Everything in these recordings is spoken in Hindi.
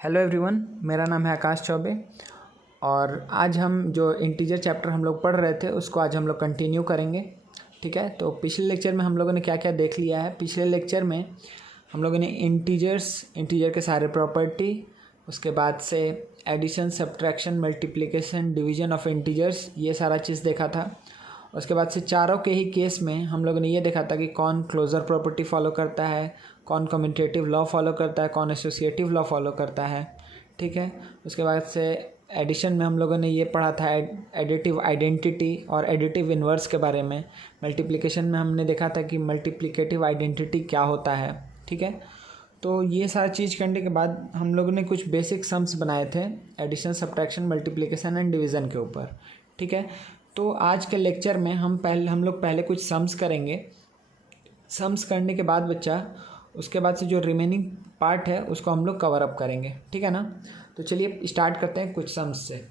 हेलो एवरीवन, मेरा नाम है आकाश चौबे और आज हम जो इंटीजर चैप्टर हम लोग पढ़ रहे थे उसको आज हम लोग कंटिन्यू करेंगे। ठीक है, तो पिछले लेक्चर में हम लोगों ने क्या क्या देख लिया है। पिछले लेक्चर में हम लोगों ने इंटीजर के सारे प्रॉपर्टी, उसके बाद से addition, subtraction, multiplication, division of integers, ये सारा चीज़ देखा था। उसके बाद से चारों के ही केस में हम लोगों ने ये देखा था कि कौन क्लोजर प्रॉपर्टी फॉलो करता है, कौन कम्यूटेटिव लॉ फॉलो करता है, कौन एसोसिएटिव लॉ फॉलो करता है। ठीक है, उसके बाद से एडिशन में हम लोगों ने ये पढ़ा था एडिटिव आइडेंटिटी और एडिटिव इन्वर्स के बारे में। मल्टीप्लिकेशन में हमने देखा था कि मल्टीप्लिकेटिव आइडेंटिटी क्या होता है। ठीक है, तो ये सारी चीज़ करने के बाद हम लोगों ने कुछ बेसिक सम्स बनाए थे addition, subtraction, multiplication and division के ऊपर। ठीक है, तो आज के लेक्चर में हम लोग पहले कुछ सम्स करेंगे। सम्स करने के बाद बच्चा उसके बाद से जो रिमेनिंग पार्ट है उसको हम लोग कवर अप करेंगे। ठीक है ना, तो चलिए स्टार्ट करते हैं कुछ सम्स से।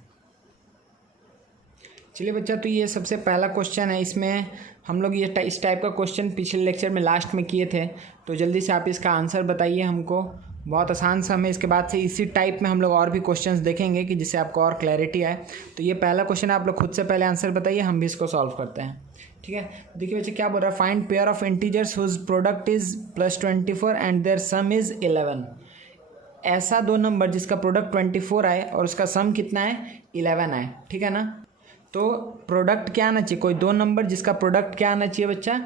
चलिए बच्चा, तो ये सबसे पहला क्वेश्चन है। इसमें हम लोग इस टाइप का क्वेश्चन पिछले लेक्चर में लास्ट में किए थे, तो जल्दी से आप इसका आंसर बताइए हमको। बहुत आसान सम है। इसके बाद से इसी टाइप में हम लोग और भी क्वेश्चंस देखेंगे कि जिससे आपको और क्लैरिटी आए। तो ये पहला क्वेश्चन आप लोग खुद से पहले आंसर बताइए, हम भी इसको सॉल्व करते हैं। ठीक है, देखिए बच्चे क्या बोल रहा है। Find pair of integers whose product is +24 and their sum is 11। ऐसा दो नंबर जिसका प्रोडक्ट 24 आए और उसका सम कितना है, 11 आए। ठीक है ना, तो प्रोडक्ट क्या आना चाहिए, कोई दो नंबर जिसका प्रोडक्ट क्या आना चाहिए बच्चा,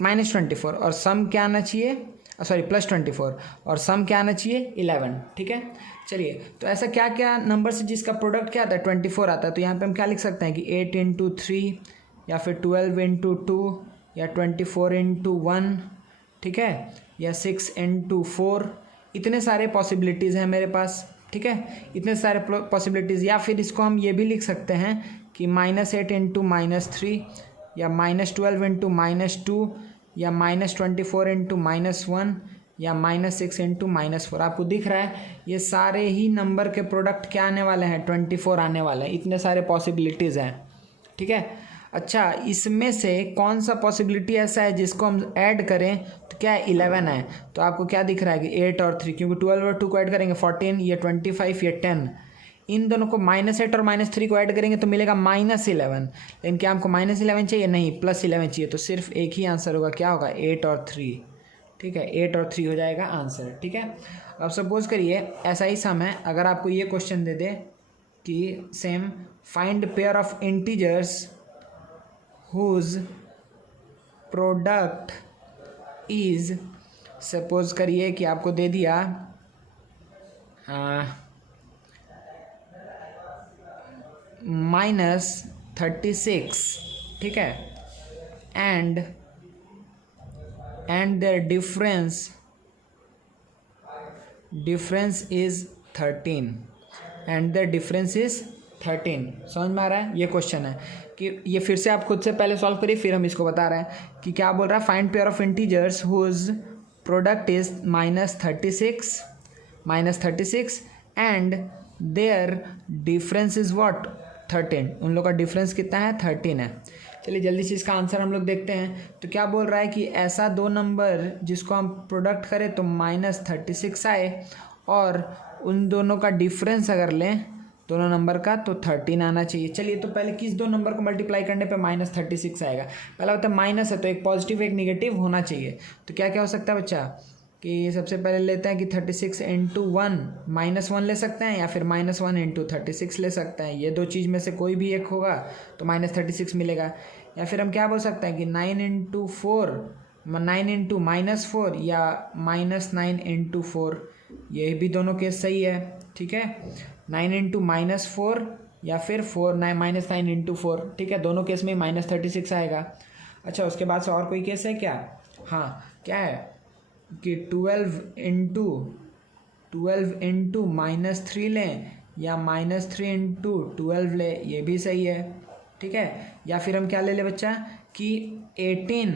-24 और सम क्या आना चाहिए, +24 और सम क्या आना चाहिए, 11। ठीक है, चलिए तो ऐसा क्या क्या नंबर से जिसका प्रोडक्ट क्या आता है, 24 आता है। तो यहाँ पे हम क्या लिख सकते हैं कि 8 × 3 या फिर 12 × 2 या 24 × 1। ठीक है, या 6 × 4। इतने सारे पॉसिबिलिटीज़ हैं मेरे पास। ठीक है, इतने सारे पॉसिबिलिटीज़। या फिर इसको हम ये भी लिख सकते हैं कि -8 × -3 या -12 × -2 या -24 × -1 या -6 × -4। आपको दिख रहा है ये सारे ही नंबर के प्रोडक्ट क्या आने वाले हैं, 24 आने वाले हैं। इतने सारे पॉसिबिलिटीज़ हैं। ठीक है, अच्छा इसमें से कौन सा पॉसिबिलिटी ऐसा है जिसको हम ऐड करें तो क्या है, 11 है। तो आपको क्या दिख रहा है कि 8 और 3, क्योंकि 12 और 2 को ऐड करेंगे 14, ये 25, ये 10। इन दोनों को -8 और -3 को ऐड करेंगे तो मिलेगा -11। लेकिन क्या हमको -11 चाहिए, नहीं, +11 चाहिए। तो सिर्फ एक ही आंसर होगा, क्या होगा, 8 और 3। ठीक है, 8 और 3 हो जाएगा आंसर। ठीक है, अब सपोज करिए ऐसा ही सम है, अगर आपको ये क्वेश्चन दे दे कि same find pair of integers whose product is, suppose करिए कि आपको दे दिया -36। ठीक है, and their difference is 13 and their difference is 13। समझ में आ रहा है, ये क्वेश्चन है कि ये फिर से आप खुद से पहले सॉल्व करिए, फिर हम इसको बता रहे हैं कि क्या बोल रहा है। Find pair of integers whose product is -36 and their difference is what, 13। उन लोग का डिफरेंस कितना है, 13 है। चलिए जल्दी से इसका आंसर हम लोग देखते हैं। तो क्या बोल रहा है कि ऐसा दो नंबर जिसको हम प्रोडक्ट करें तो -36 आए और उन दोनों का डिफरेंस अगर लें दोनों नंबर का तो 13 आना चाहिए। चलिए तो पहले किस दो नंबर को मल्टीप्लाई करने पे -36 आएगा। पहला होता है माइनस है तो एक पॉजिटिव एक निगेटिव होना चाहिए। तो क्या क्या हो सकता है बच्चा कि सबसे पहले लेते हैं कि 36 × 1 -1 ले सकते हैं या फिर -1 × 36 ले सकते हैं। ये दो चीज़ में से कोई भी एक होगा तो -36 मिलेगा। या फिर हम क्या बोल सकते हैं कि 9 × 4 -4 या -9 × 4। ये भी दोनों केस सही है। ठीक है, 9 × -4 या फिर -9 × 4। ठीक है, दोनों केस में -36 आएगा। अच्छा उसके बाद से और कोई केस है क्या, हाँ क्या है कि 12 × -3 लें या -3 × 12 ले, ये भी सही है। ठीक है, या फिर हम क्या ले लें बच्चा कि 18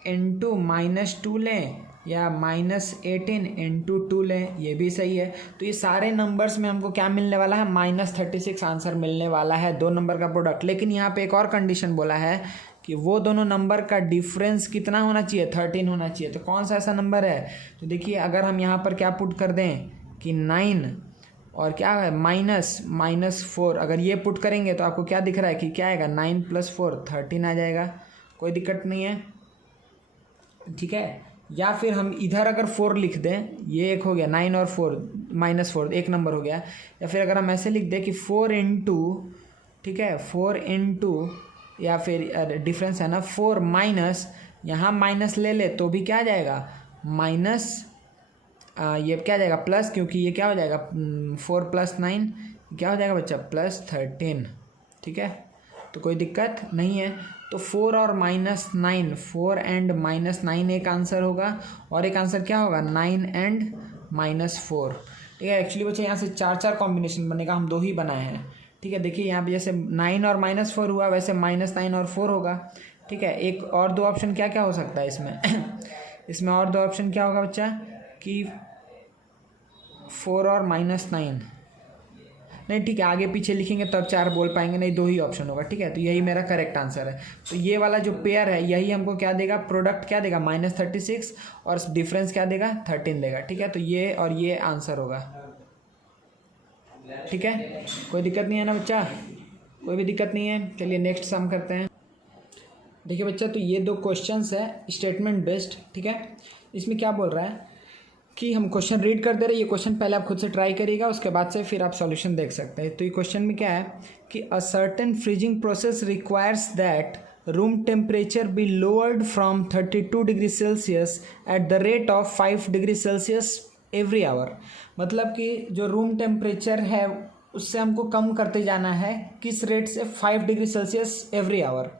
× -2 लें या -18 × 2 लें, ये भी सही है। तो ये सारे नंबर्स में हमको क्या मिलने वाला है, -36 आंसर मिलने वाला है, दो नंबर का प्रोडक्ट। लेकिन यहाँ पे एक और कंडीशन बोला है कि वो दोनों नंबर का डिफरेंस कितना होना चाहिए, 13 होना चाहिए। तो कौन सा ऐसा नंबर है, तो देखिए अगर हम यहाँ पर क्या पुट कर दें कि 9 और क्या है -4, अगर ये पुट करेंगे तो आपको क्या दिख रहा है कि क्या आएगा, 9 + 4 13 आ जाएगा, कोई दिक्कत नहीं है, ठीक है। या फिर हम इधर अगर 4 लिख दें, ये एक हो गया 9 और 4 -4 एक नंबर हो गया। या फिर अगर हम ऐसे लिख दें कि 4 इंटू, ठीक है, 4 इंटू, या फिर डिफरेंस है ना 4 माइनस, यहाँ माइनस ले ले तो भी क्या आ जाएगा माइनस, ये क्या आ जाएगा प्लस, क्योंकि ये क्या हो जाएगा 4 + 9 क्या हो जाएगा बच्चा +13, ठीक है। तो कोई दिक्कत नहीं है। तो 4 और -9, 4 एंड -9 एक आंसर होगा, और एक आंसर क्या होगा 9 एंड -4, ठीक है। एक्चुअली बच्चे यहाँ से 4 कॉम्बिनेशन बनेगा, हम 2 ही बनाए हैं, ठीक है। देखिए यहाँ पे जैसे 9 और -4 हुआ, वैसे -9 और 4 होगा, ठीक है। एक और 2 ऑप्शन क्या क्या हो सकता है इसमें इसमें और 2 ऑप्शन क्या होगा बच्चा कि 4 और -9, नहीं ठीक है, आगे पीछे लिखेंगे तब 4 बोल पाएंगे, नहीं 2 ही ऑप्शन होगा, ठीक है। तो यही मेरा करेक्ट आंसर है। तो ये वाला जो पेयर है यही हमको क्या देगा, प्रोडक्ट क्या देगा -36, और डिफरेंस क्या देगा 13 देगा, ठीक है। तो ये और ये आंसर होगा, ठीक है। कोई दिक्कत नहीं है ना बच्चा, कोई भी दिक्कत नहीं है। चलिए नेक्स्ट सम करते हैं। देखिए बच्चा, तो ये 2 क्वेश्चंस है स्टेटमेंट बेस्ड, ठीक है। इसमें क्या बोल रहा है कि हम क्वेश्चन रीड कर दे रहे हैं, ये क्वेश्चन पहले आप खुद से ट्राई करिएगा, उसके बाद से फिर आप सॉल्यूशन देख सकते हैं। तो ये क्वेश्चन में क्या है कि a certain freezing process requires that room temperature be lowered from 32 degree Celsius at the rate of 5 degree Celsius every hour. मतलब कि जो रूम टेम्परेचर है उससे हमको कम करते जाना है, किस रेट से, 5 degree Celsius every our.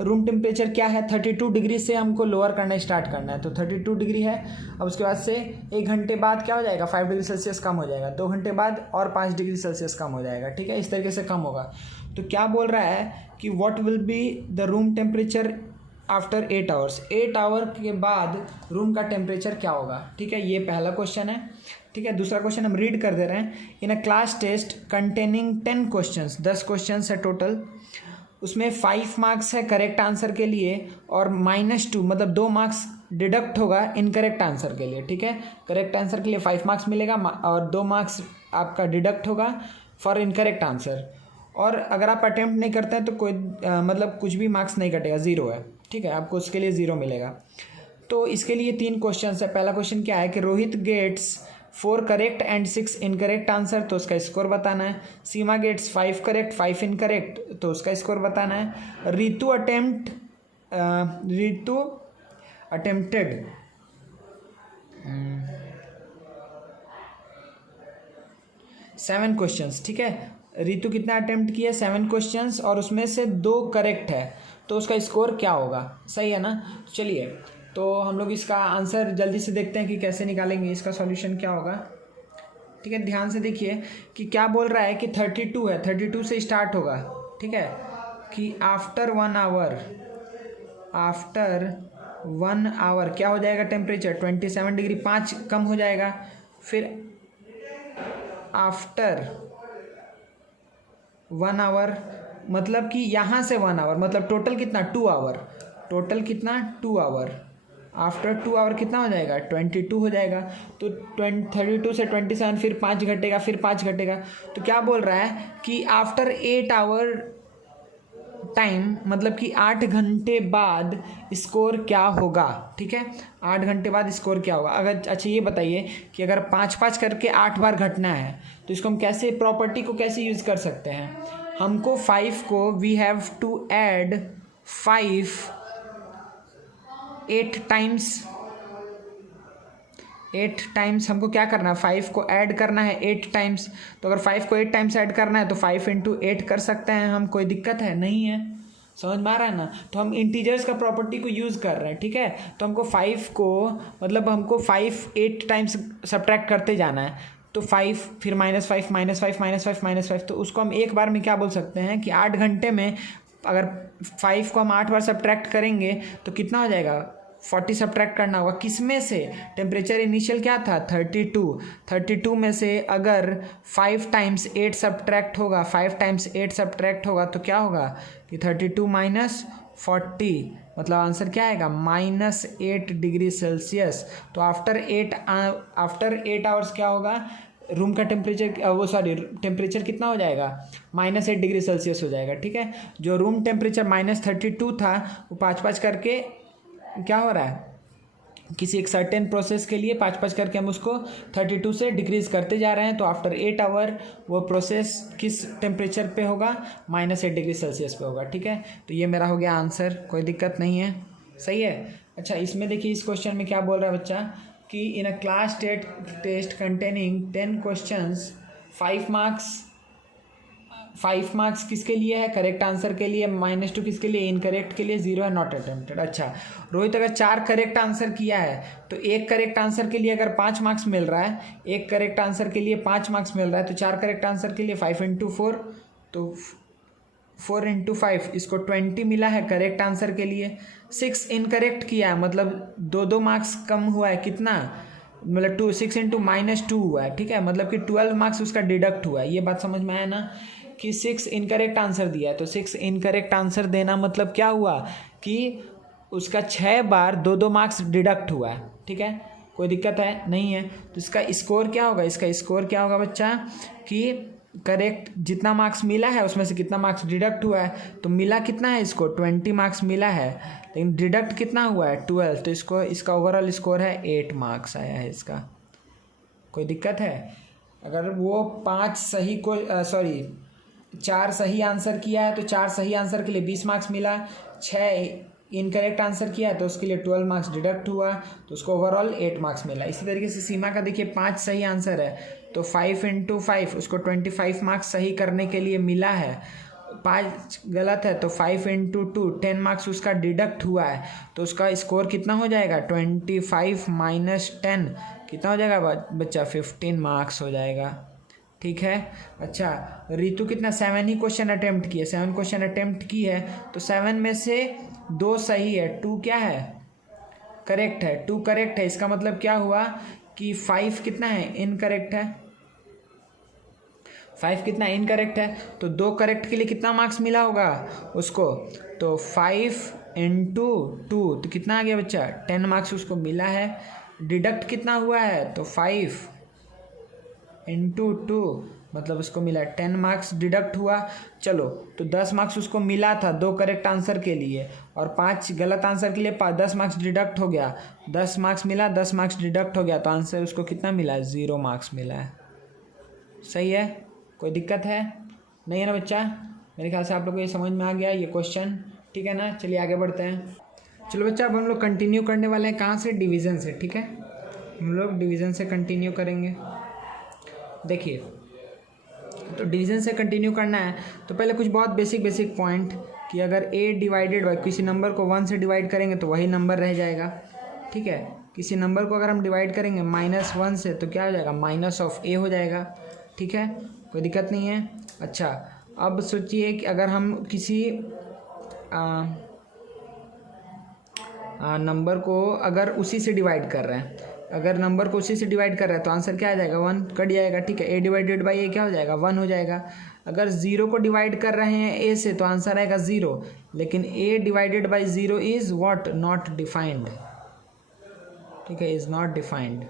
Room temperature क्या है 32 डिग्री से हमको लोअर करना स्टार्ट करना है, तो 32 डिग्री है। अब उसके बाद से 1 घंटे बाद क्या हो जाएगा 5 डिग्री सेल्सियस कम हो जाएगा, 2 घंटे बाद और 5 डिग्री सेल्सियस कम हो जाएगा, ठीक है। इस तरीके से कम होगा। तो क्या बोल रहा है कि what will be the room temperature after 8 hours, 8 hour के बाद रूम का टेम्परेचर क्या होगा, ठीक है। ये पहला क्वेश्चन है, ठीक है। दूसरा क्वेश्चन हम रीड कर दे रहे हैं। In a class test containing 10 questions, 10 questions है टोटल, उसमें 5 मार्क्स है करेक्ट आंसर के लिए, और -2 मतलब 2 मार्क्स डिडक्ट होगा इनकरेक्ट आंसर के लिए, ठीक है। करेक्ट आंसर के लिए 5 मार्क्स मिलेगा और 2 मार्क्स आपका डिडक्ट होगा फॉर इनकरेक्ट आंसर। और अगर आप अटेम्प्ट नहीं करते हैं तो कोई मतलब कुछ भी मार्क्स नहीं कटेगा, 0 है, ठीक है। आपको उसके लिए 0 मिलेगा। तो इसके लिए 3 क्वेश्चन है। पहला क्वेश्चन क्या है कि Rohit gets 4 correct and 6 incorrect answer, तो उसका स्कोर बताना है। सीमा गेट्स 5 करेक्ट 5 इनकरेक्ट, तो उसका स्कोर बताना है। रितु अटेम्प्टेड 7 क्वेश्चंस, ठीक है। रितु कितना अटेम्प्ट किया 7 क्वेश्चंस, और उसमें से 2 करेक्ट है, तो उसका स्कोर क्या होगा, सही है ना। चलिए तो हम लोग इसका आंसर जल्दी से देखते हैं कि कैसे निकालेंगे, इसका सॉल्यूशन क्या होगा, ठीक है। ध्यान से देखिए कि क्या बोल रहा है कि 32 है, 32 से स्टार्ट होगा, ठीक है। कि आफ्टर 1 आवर क्या हो जाएगा टेम्परेचर 27 डिग्री, 5 कम हो जाएगा। फिर आफ्टर 1 आवर मतलब कि यहाँ से 1 आवर मतलब टोटल कितना 2 आवर, टोटल कितना 2 आवर। आफ्टर 2 आवर कितना हो जाएगा 22 हो जाएगा। तो 32 से 27 फिर 5 घटेगा, फिर 5 घटेगा। तो क्या बोल रहा है कि आफ्टर 8 आवर टाइम मतलब कि 8 घंटे बाद स्कोर क्या होगा, ठीक है। 8 घंटे बाद स्कोर क्या होगा। अगर अच्छा ये बताइए कि अगर 5-5 करके 8 बार घटना है तो इसको हम कैसे, प्रॉपर्टी को कैसे यूज़ कर सकते हैं। हमको 5 को we have to add 5 8 times हमको क्या करना है 5 को ऐड करना है 8 टाइम्स। तो अगर 5 को 8 टाइम्स ऐड करना है तो 5 × 8 कर सकते हैं हम, कोई दिक्कत है नहीं है, समझ में आ रहा है ना। तो हम इंटीजर्स का प्रॉपर्टी को यूज़ कर रहे हैं, ठीक है। तो हमको 5 को मतलब हमको 5 8 टाइम्स सब्ट्रैक्ट करते जाना है। तो 5 फिर -5 -5 -5 -5, तो उसको हम एक बार में क्या बोल सकते हैं कि 8 घंटे में अगर 5 को हम 8 बार सब्ट्रैक्ट करेंगे तो कितना हो जाएगा 40 सब्ट्रैक्ट करना होगा। किस में से, टेम्परेचर इनिशियल क्या था 32 में से अगर 5 × 8 सब्ट्रैक्ट होगा, 5 × 8 सब्ट्रैक्ट होगा तो क्या होगा कि 32 - 40 मतलब आंसर क्या आएगा -8 डिग्री सेल्सियस। तो आफ्टर 8 आवर्स क्या होगा, रूम का टेम्परेचर टेम्परेचर कितना हो जाएगा, -8 डिग्री सेल्सियस हो जाएगा। ठीक है, जो रूम टेम्परेचर -32 था वो 5-5 करके क्या हो रहा है, किसी एक सर्टेन प्रोसेस के लिए 5-5 करके हम उसको 32 से डिक्रीज करते जा रहे हैं। तो आफ्टर 8 आवर वो प्रोसेस किस टेम्परेचर पे होगा, -8 डिग्री सेल्सियस पे होगा। ठीक है, तो ये मेरा हो गया आंसर, कोई दिक्कत नहीं है, सही है। अच्छा, इसमें देखिए इस क्वेश्चन में क्या बोल रहा है बच्चा कि in a class test containing 10 questions 5 marks किसके लिए है, करेक्ट आंसर के लिए, -2 किसके लिए, इनकरेक्ट के लिए, 0 है, नॉट अटेम्प्टेड। अच्छा रोहित, अगर 4 करेक्ट आंसर किया है तो एक करेक्ट आंसर के लिए अगर 5 मार्क्स मिल रहा है, एक करेक्ट आंसर के लिए 5 मार्क्स मिल रहा है, तो 4 करेक्ट आंसर के लिए 5 × 4, तो 4 × 5 इसको 20 मिला है करेक्ट आंसर के लिए। 6 इनकरेक्ट किया है, मतलब 2 मार्क्स कम हुआ है, कितना, मतलब 6 × -2 हुआ है। ठीक है, मतलब कि 12 मार्क्स उसका डिडक्ट हुआ है। ये बात समझ में आया ना कि 6 इनकरेक्ट आंसर दिया है, तो 6 इनकरेक्ट आंसर देना मतलब क्या हुआ कि उसका 6 बार 2 मार्क्स डिडक्ट हुआ है। ठीक है, कोई दिक्कत है नहीं है। तो इसका स्कोर क्या होगा, इसका स्कोर क्या होगा बच्चा कि करेक्ट जितना मार्क्स मिला है उसमें से कितना मार्क्स डिडक्ट हुआ है, तो मिला कितना है इसको 20 मार्क्स मिला है, लेकिन डिडक्ट कितना हुआ है 12, तो इसका ओवरऑल स्कोर है 8 मार्क्स आया है इसका। कोई दिक्कत है, अगर वो 4 सही आंसर किया है तो 4 सही आंसर के लिए 20 मार्क्स मिला, 6 इनकरेक्ट आंसर किया है तो उसके लिए 12 मार्क्स डिडक्ट हुआ, तो उसको ओवरऑल 8 मार्क्स मिला। इसी तरीके से सीमा का देखिए 5 सही आंसर है, तो 5 × 5 उसको 25 मार्क्स सही करने के लिए मिला है, 5 गलत है तो 5 × 2 10 मार्क्स उसका डिडक्ट हुआ है, तो उसका स्कोर कितना हो जाएगा 25 - 10 कितना हो जाएगा बच्चा 15 मार्क्स हो जाएगा। ठीक है, अच्छा रितु कितना 7 ही क्वेश्चन अटेम्प्ट किए, 7 क्वेश्चन अटेम्प्ट की है, तो 7 में से 2 सही है, 2 क्या है करेक्ट है, 2 करेक्ट है। इसका मतलब क्या हुआ कि 5 कितना है इनकरेक्ट है, 5 कितना इनकरेक्ट है, तो 2 करेक्ट के लिए कितना मार्क्स मिला होगा उसको, तो 5 × 2 तो कितना आ गया बच्चा 10 मार्क्स उसको मिला है। डिडक्ट कितना हुआ है, तो 5 × 2 मतलब उसको मिला 10 मार्क्स डिडक्ट हुआ। चलो, तो 10 मार्क्स उसको मिला था 2 करेक्ट आंसर के लिए, और 5 गलत आंसर के लिए 10 मार्क्स डिडक्ट हो गया, 10 मार्क्स मिला 10 मार्क्स डिडक्ट हो गया, तो आंसर उसको कितना मिला 0 मार्क्स मिला है। सही है, कोई दिक्कत है नहीं है ना बच्चा, मेरे ख्याल से आप लोग को ये समझ में आ गया ये क्वेश्चन। ठीक है ना, चलिए आगे बढ़ते हैं। चलो बच्चा, अब हम लोग कंटिन्यू करने वाले हैं कहाँ से, डिवीज़न से। ठीक है, हम लोग डिवीज़न से कंटिन्यू करेंगे। देखिए, तो डिवीज़न से कंटिन्यू करना है तो पहले कुछ बहुत बेसिक पॉइंट कि अगर a डिवाइडेड बाई किसी नंबर को 1 से डिवाइड करेंगे तो वही नंबर रह जाएगा। ठीक है, किसी नंबर को अगर हम डिवाइड करेंगे -1 से तो क्या हो जाएगा -a हो जाएगा। ठीक है, कोई दिक्कत नहीं है। अच्छा, अब सोचिए कि अगर हम किसी नंबर को अगर उसी से डिवाइड कर रहे हैं, अगर नंबर को उसी से डिवाइड कर रहा है तो आंसर क्या आ जाएगा 1 कट जाएगा। ठीक है, a डिवाइडेड बाई a क्या हो जाएगा 1 हो जाएगा। अगर 0 को डिवाइड कर रहे हैं a से तो आंसर आएगा 0, लेकिन a divided by 0 is what, not defined. ठीक है, इज़ नॉट डिफाइंड।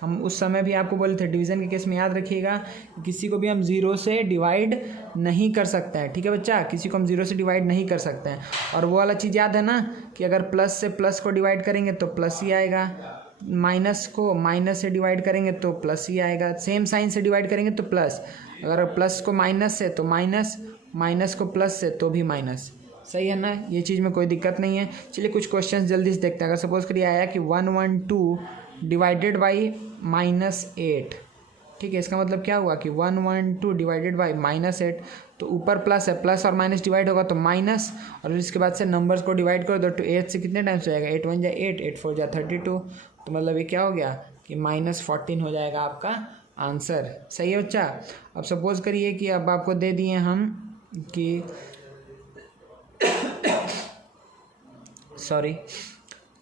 हम उस समय भी आपको बोले थे डिवीज़न के केस में, याद रखिएगा किसी को भी हम 0 से डिवाइड नहीं कर सकते हैं। ठीक है बच्चा, किसी को हम 0 से डिवाइड नहीं कर सकते हैं। और वो वाला चीज़ याद है ना कि अगर प्लस से प्लस को डिवाइड करेंगे तो प्लस ही आएगा, माइनस को माइनस से डिवाइड करेंगे तो प्लस ही आएगा, सेम साइन से डिवाइड करेंगे तो प्लस, अगर प्लस को माइनस से तो माइनस, माइनस को प्लस से तो भी माइनस। सही है ना, ये चीज़ में कोई दिक्कत नहीं है। चलिए कुछ क्वेश्चंस जल्दी से देखते हैं। अगर सपोज करिए आया कि 112 डिवाइडेड बाई -8। ठीक है, इसका मतलब क्या हुआ कि 112 डिवाइडेड बाई -8, तो ऊपर प्लस है, प्लस और माइनस डिवाइड होगा तो माइनस, और इसके बाद से नंबर्स को डिवाइड करो तो 8 से कितने टाइम्स हो जाएगा, 8 × 1 = 8, 8 × 4 = 32, तो मतलब ये क्या हो गया कि -14 हो जाएगा आपका आंसर। सही है बच्चा। अब सपोज करिए कि अब आपको दे दिए हम कि सॉरी,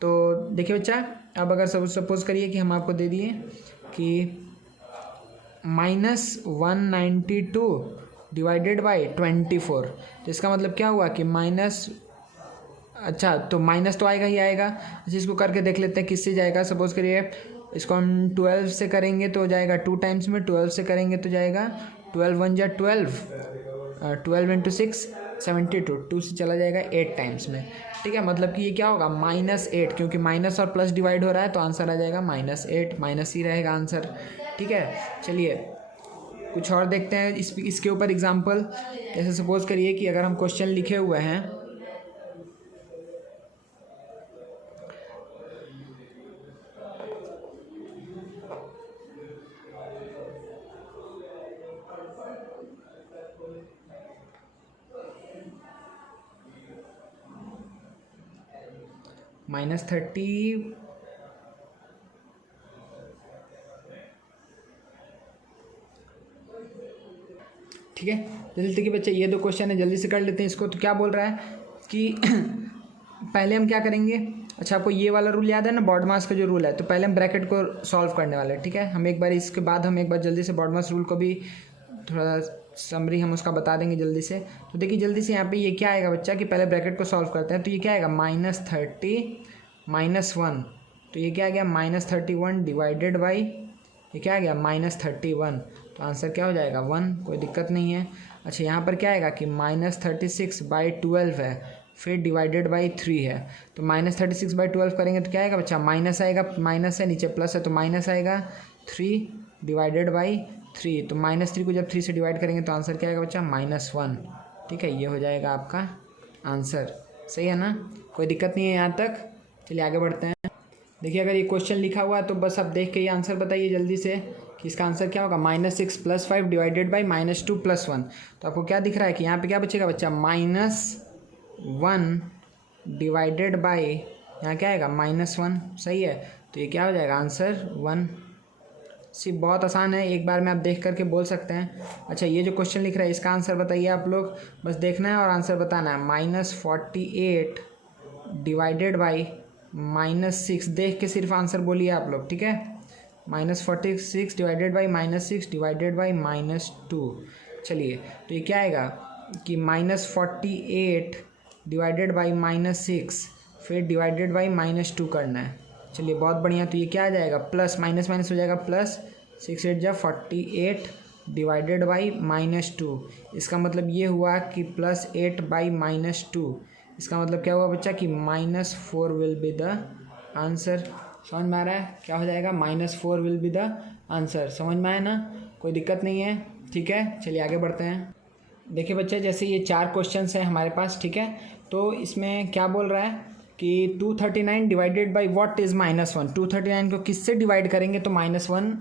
तो देखिए बच्चा, अब अगर सपोज करिए कि हम आपको दे दिए कि -192 डिवाइडेड बाई 24, तो इसका मतलब क्या हुआ कि अच्छा तो माइनस तो आएगा ही आएगा। अच्छा इसको करके देख लेते हैं किससे जाएगा। सपोज़ करिए इसको हम 12 से करेंगे तो जाएगा 2 टाइम्स में, 12 से करेंगे तो जाएगा 12 1 जा 12, 12 इंटू 6 72, 2 से चला जाएगा 8 टाइम्स में। ठीक है, मतलब कि ये क्या होगा -8, क्योंकि माइनस और प्लस डिवाइड हो रहा है तो आंसर आ जाएगा -8, माइनस ही रहेगा आंसर। ठीक है, चलिए कुछ और देखते हैं इसके ऊपर एग्जाम्पल। जैसे सपोज़ करिए कि अगर हम क्वेश्चन लिखे हुए हैं -30, ठीक है। जल्दी देखिए बच्चे ये 2 क्वेश्चन है, जल्दी से कर लेते हैं इसको। तो क्या बोल रहा है कि पहले हम क्या करेंगे। अच्छा आपको ये वाला रूल याद है ना, बॉडमास का जो रूल है, तो पहले हम ब्रैकेट को सॉल्व करने वाले हैं। ठीक है, हम एक बार इसके बाद हम एक बार जल्दी से बॉडमास रूल को भी थोड़ा समरी हम उसका बता देंगे जल्दी से। तो देखिए जल्दी से यहाँ पे ये क्या आएगा बच्चा कि पहले ब्रैकेट को सॉल्व करते हैं। तो ये क्या आएगा -30 -1, तो ये क्या आ गया -31 डिवाइडेड बाई ये क्या आ गया -31, तो आंसर क्या हो जाएगा 1, कोई दिक्कत नहीं है। अच्छा यहाँ पर क्या आएगा कि -36/12 है, फिर डिवाइडेड बाई 3 है, तो -36/12 करेंगे तो क्या आएगा बच्चा, माइनस आएगा, माइनस है नीचे प्लस है तो माइनस आएगा 3 डिवाइडेड बाई 3, तो -3 को जब 3 से डिवाइड करेंगे तो आंसर क्या आएगा बच्चा -1। ठीक है, ये हो जाएगा आपका आंसर। सही है ना, कोई दिक्कत नहीं है यहाँ तक। चलिए आगे बढ़ते हैं। देखिए अगर ये क्वेश्चन लिखा हुआ है तो बस आप देख के ये आंसर बताइए जल्दी से कि इसका आंसर क्या होगा। -6 + 5 डिवाइडेड बाई -2 + 1, तो आपको क्या दिख रहा है कि यहाँ पे क्या बचेगा बच्चा, -1 डिवाइडेड बाई यहाँ क्या आएगा -1। सही है, तो ये क्या हो जाएगा आंसर 1। सिर्फ बहुत आसान है, एक बार में आप देख करके बोल सकते हैं। अच्छा ये जो क्वेश्चन लिख रहा है इसका आंसर बताइए आप लोग, बस देखना है और आंसर बताना है। -48 डिवाइडेड बाई -6, देख के सिर्फ आंसर बोलिए आप लोग। ठीक है, -46 डिवाइडेड बाई -6 डिवाइडेड बाई -2। चलिए तो ये क्या आएगा कि -48 डिवाइडेड बाई -6 फिर डिवाइडेड बाई -2 करना है। चलिए बहुत बढ़िया, तो ये क्या आ जाएगा प्लस माइनस माइनस हो जाएगा प्लस 6 8 जा 48 डिवाइडेड बाई -2। इसका मतलब ये हुआ कि +8/-2। इसका मतलब क्या हुआ बच्चा कि -4 विल बी द आंसर। समझ में आ रहा है क्या हो जाएगा, -4 विल बी द आंसर। समझ में आया ना, कोई दिक्कत नहीं है। ठीक है, चलिए आगे बढ़ते हैं। देखिए बच्चे जैसे ये 4 क्वेश्चंस हैं हमारे पास। ठीक है, तो इसमें क्या बोल रहा है कि 239 डिवाइडेड बाई व्हाट इज़ -1। 239 को किससे डिवाइड करेंगे तो -1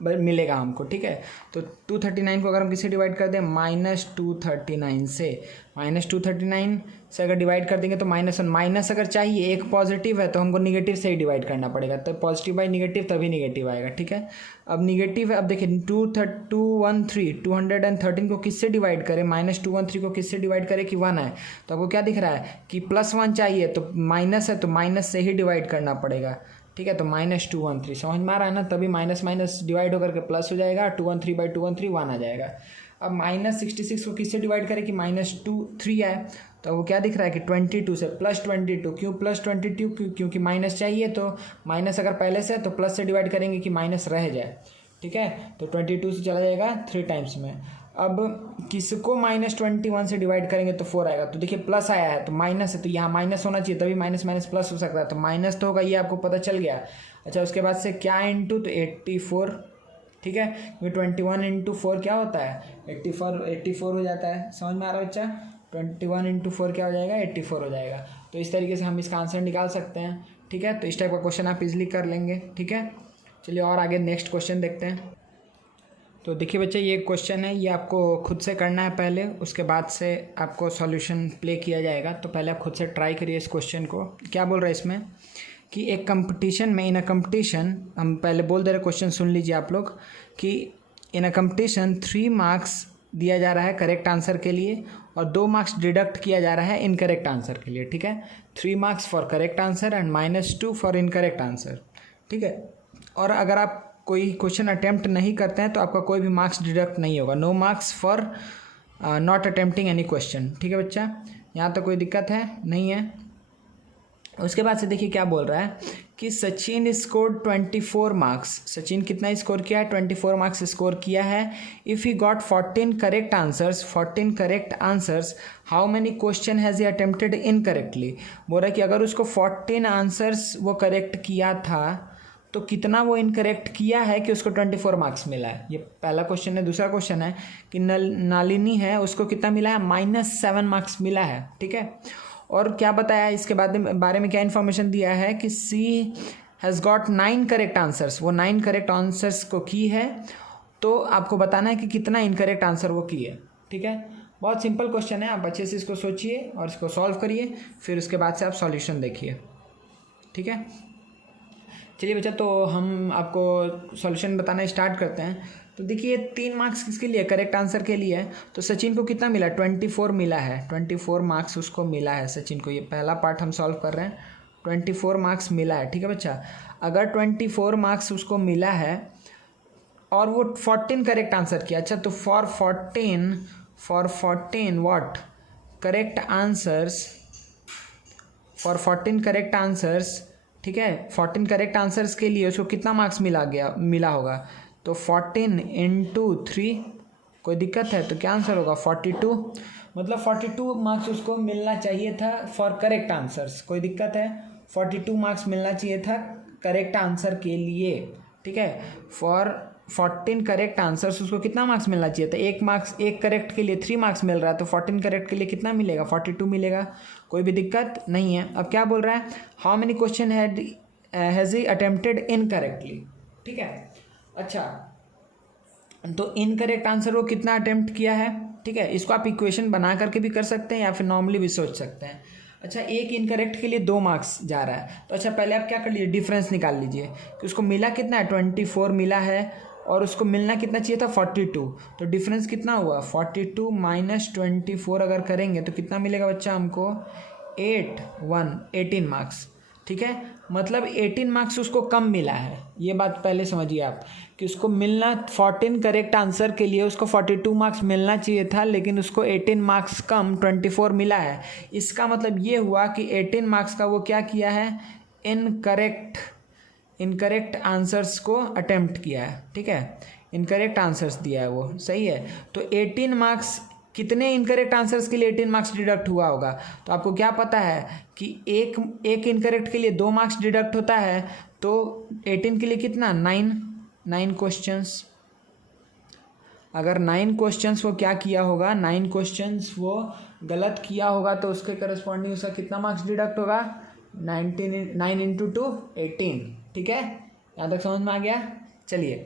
मिलेगा हमको। ठीक है, तो 239 को अगर हम किससे डिवाइड कर दें, -239 से, -239 से अगर डिवाइड कर देंगे तो -1। माइनस अगर चाहिए, एक पॉजिटिव है तो हमको निगेटिव से ही डिवाइड करना पड़ेगा, तो पॉजिटिव बाई निगेटिव तभी निगेटिव आएगा। ठीक है, अब निगेटिव है, अब देखिए 213 को किससे डिवाइड करें, -213 को किससे डिवाइड करें कि 1 है, तो आपको क्या दिख रहा है कि +1 चाहिए तो माइनस है तो माइनस से ही डिवाइड करना पड़ेगा। ठीक है, तो -213 समझ में आ रहा है ना, तभी माइनस माइनस डिवाइड होकर के प्लस हो जाएगा, 213/213 1 आ जाएगा। अब -66 को किससे डिवाइड करें कि -3 आए, तो वो क्या दिख रहा है कि 22 से, +22। क्यों +22, क्योंकि माइनस चाहिए, तो माइनस अगर पहले से है तो प्लस से डिवाइड करेंगे कि माइनस रह जाए। ठीक है, तो 22 से चला जाएगा 3 टाइम्स में। अब किसको -21 से डिवाइड करेंगे तो 4 आएगा, तो देखिए प्लस आया है तो माइनस है, तो यहाँ माइनस होना चाहिए, तभी माइनस माइनस प्लस हो सकता है, तो माइनस तो होगा, ये आपको पता चल गया। अच्छा उसके बाद से क्या इंटू, तो 84। ठीक है, क्योंकि 21 × 4 क्या होता है 84 हो जाता है। समझ में आ रहा है बच्चा, 21 × 4 क्या हो जाएगा 84 हो जाएगा। तो इस तरीके से हम इसका आंसर निकाल सकते हैं। ठीक है, तो इस टाइप का क्वेश्चन आप इजीली कर लेंगे। ठीक है, चलिए और आगे नेक्स्ट क्वेश्चन देखते हैं। तो देखिए बच्चे ये क्वेश्चन है, ये आपको खुद से करना है पहले, उसके बाद से आपको सॉल्यूशन प्ले किया जाएगा। तो पहले आप खुद से ट्राई करिए इस क्वेश्चन को। क्या बोल रहा है इसमें कि एक कंपटीशन में, इन अ कंपटीशन, हम पहले बोल दे रहे क्वेश्चन सुन लीजिए आप लोग, कि इन अ कंपटीशन 3 मार्क्स दिया जा रहा है करेक्ट आंसर के लिए और 2 मार्क्स डिडक्ट किया जा रहा है इनकरेक्ट आंसर के लिए। ठीक है, 3 marks for correct answer and -2 for incorrect answer. ठीक है, और अगर आप कोई क्वेश्चन अटैम्प्ट नहीं करते हैं तो आपका कोई भी मार्क्स डिडक्ट नहीं होगा। No marks for not attempting any question. ठीक है बच्चा, यहाँ तो कोई दिक्कत है नहीं है। उसके बाद से देखिए क्या बोल रहा है कि सचिन स्कोर 24 मार्क्स। सचिन कितना स्कोर किया है? 24 मार्क्स स्कोर किया है। If he got 14 correct answers how many question has he attempted incorrectly. बोल रहा है कि अगर उसको 14 आंसर्स वो करेक्ट किया था तो कितना वो इनकरेक्ट किया है कि उसको 24 मार्क्स मिला है। ये पहला क्वेश्चन है। दूसरा क्वेश्चन है कि नलिनी है, उसको कितना मिला है? -7 मार्क्स मिला है। ठीक है, और क्या बताया है इसके बारे में क्या इन्फॉर्मेशन दिया है कि सी हैज़ गॉट 9 करेक्ट आंसर्स। वो 9 करेक्ट आंसर्स को की है, तो आपको बताना है कि कितना इनकरेक्ट आंसर वो की है। ठीक है, बहुत सिंपल क्वेश्चन है, आप अच्छे से इसको सोचिए और इसको सॉल्व करिए, फिर उसके बाद से आप सॉल्यूशन देखिए। ठीक है, चलिए बच्चा, तो हम आपको सॉल्यूशन बताना स्टार्ट करते हैं। तो देखिए 3 मार्क्स किसके लिए? करेक्ट आंसर के लिए। तो सचिन को कितना मिला? 24 मिला है। 24 मार्क्स उसको मिला है सचिन को। ये पहला पार्ट हम सॉल्व कर रहे हैं। 24 मार्क्स मिला है। ठीक है बच्चा, अगर 24 मार्क्स उसको मिला है और वो 14 करेक्ट आंसर किया। अच्छा, तो for 14 what correct answers, for 14 correct answers, ठीक है, 14 करेक्ट आंसर्स के लिए उसको कितना मार्क्स मिला होगा? तो 14 × 3, कोई दिक्कत है तो क्या आंसर होगा? 42। मतलब 42 मार्क्स उसको मिलना चाहिए था फॉर करेक्ट आंसर्स। कोई दिक्कत है? 42 मार्क्स मिलना चाहिए था करेक्ट आंसर के लिए। ठीक है, फॉर 14 करेक्ट आंसर्स उसको कितना मार्क्स मिलना चाहिए था? 1 करेक्ट के लिए 3 मार्क्स मिल रहा है, तो 14 करेक्ट के लिए कितना मिलेगा? 42 मिलेगा। कोई भी दिक्कत नहीं है। अब क्या बोल रहा है? How many question has he attempted incorrectly. ठीक है, अच्छा, तो इनकरेक्ट आंसर वो कितना अटेम्प्ट किया है? ठीक है, इसको आप इक्वेशन बना करके भी कर सकते हैं या फिर नॉर्मली भी सोच सकते हैं। अच्छा, एक इनकरेक्ट के लिए 2 मार्क्स जा रहा है, तो अच्छा पहले आप क्या कर लीजिए, डिफरेंस निकाल लीजिए कि उसको मिला कितना है? 24 मिला है और उसको मिलना कितना चाहिए था? 42। तो डिफरेंस कितना हुआ? 42 - 24 अगर करेंगे तो कितना मिलेगा बच्चा हमको? 18 मार्क्स। ठीक है, मतलब 18 मार्क्स उसको कम मिला है। ये बात पहले समझिए आप कि उसको मिलना 14 करेक्ट आंसर के लिए उसको 42 मार्क्स मिलना चाहिए था, लेकिन उसको 18 मार्क्स कम 24 मिला है। इसका मतलब ये हुआ कि 18 मार्क्स का वो क्या किया है? इनकरेक्ट आंसर्स को अटेम्प्ट किया है। ठीक है, इनकरेक्ट आंसर्स दिया है वो, सही है। तो 18 मार्क्स, कितने इनकरेक्ट आंसर्स के लिए 18 मार्क्स डिडक्ट हुआ होगा? तो आपको क्या पता है कि एक इनकरेक्ट के लिए 2 मार्क्स डिडक्ट होता है, तो 18 के लिए कितना? 9 क्वेश्चंस। अगर 9 क्वेश्चंस वो क्या किया होगा? 9 क्वेश्चंस वो गलत किया होगा, तो उसके करस्पॉन्डिंग उसका कितना मार्क्स डिडक्ट होगा? 9 × 2 18। ठीक है, यहाँ तक समझ में आ गया? चलिए,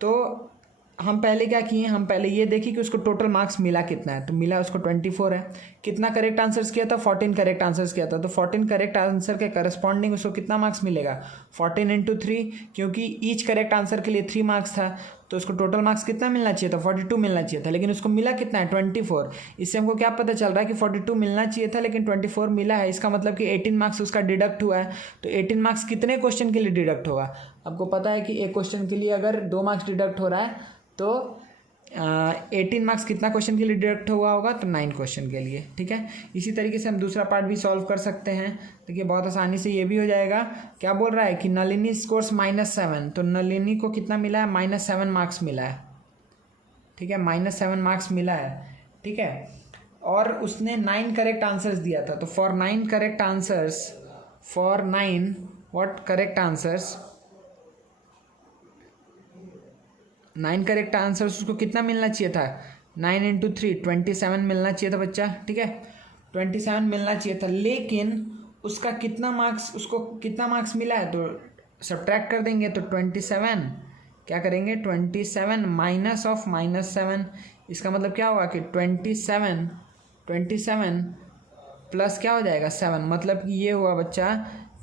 तो हम पहले क्या किए? हम पहले ये देखिए कि उसको टोटल मार्क्स मिला कितना है। तो मिला उसको 24 है। कितना करेक्ट आंसर्स किया था? 14 करेक्ट आंसर्स किया था। तो 14 करेक्ट आंसर के करस्पॉन्डिंग उसको कितना मार्क्स मिलेगा? 14 × 3, क्योंकि ईच करेक्ट आंसर के लिए 3 मार्क्स था, तो उसको टोटल मार्क्स कितना मिलना चाहिए था? 42 मिलना चाहिए था, लेकिन उसको मिला कितना है? 24। इससे हमको क्या पता चल रहा है कि 42 मिलना चाहिए था लेकिन 24 मिला है। इसका मतलब कि 18 मार्क्स उसका डिडक्ट हुआ है। तो 18 मार्क्स कितने क्वेश्चन के लिए डिडक्ट होगा? आपको पता है कि एक क्वेश्चन के लिए अगर 2 मार्क्स डिडक्ट हो रहा है, तो 18 मार्क्स कितना क्वेश्चन के लिए डिडक्ट हुआ होगा? तो 9 क्वेश्चन के लिए। ठीक है, इसी तरीके से हम दूसरा पार्ट भी सॉल्व कर सकते हैं। देखिए बहुत आसानी से ये भी हो जाएगा। क्या बोल रहा है कि नलिनी स्कोर्स -7, तो नलिनी को कितना मिला है? -7 मार्क्स मिला है। ठीक है, -7 मार्क्स मिला है। ठीक है, और उसने 9 करेक्ट आंसर्स दिया था, तो for 9 correct answers 9 correct answers उसको कितना मिलना चाहिए था? 9 × 3 27 मिलना चाहिए था बच्चा। ठीक है, 27 मिलना चाहिए था, लेकिन उसको कितना मार्क्स मिला है? तो सब्ट्रैक्ट कर देंगे, तो 27 क्या करेंगे? 27 -7। इसका मतलब क्या होगा कि 27 प्लस क्या हो जाएगा? 7। मतलब कि ये हुआ बच्चा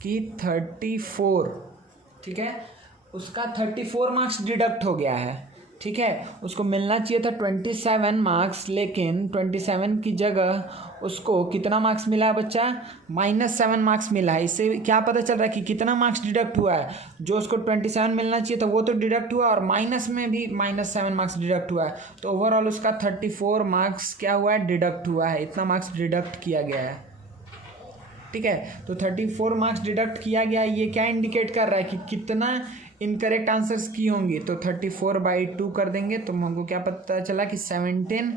कि 34। ठीक है, उसका 34 मार्क्स डिडक्ट हो गया है। ठीक है, उसको मिलना चाहिए था 27 मार्क्स, लेकिन 27 की जगह उसको कितना मार्क्स मिला है बच्चा? -7 मार्क्स मिला है। इससे क्या पता चल रहा है कि कितना मार्क्स डिडक्ट हुआ है? जो उसको 27 मिलना चाहिए था वो तो डिडक्ट हुआ, और माइनस में भी -7 मार्क्स डिडक्ट हुआ है। तो ओवरऑल उसका 34 मार्क्स क्या हुआ है? डिडक्ट हुआ है। इतना मार्क्स डिडक्ट किया गया है। ठीक है। तो 34 मार्क्स डिडक्ट किया गया, ये क्या इंडिकेट कर रहा है कि कितना इनकरेक्ट आंसर्स की होंगी। तो 34/2 कर देंगे तो हमको क्या पता चला कि 17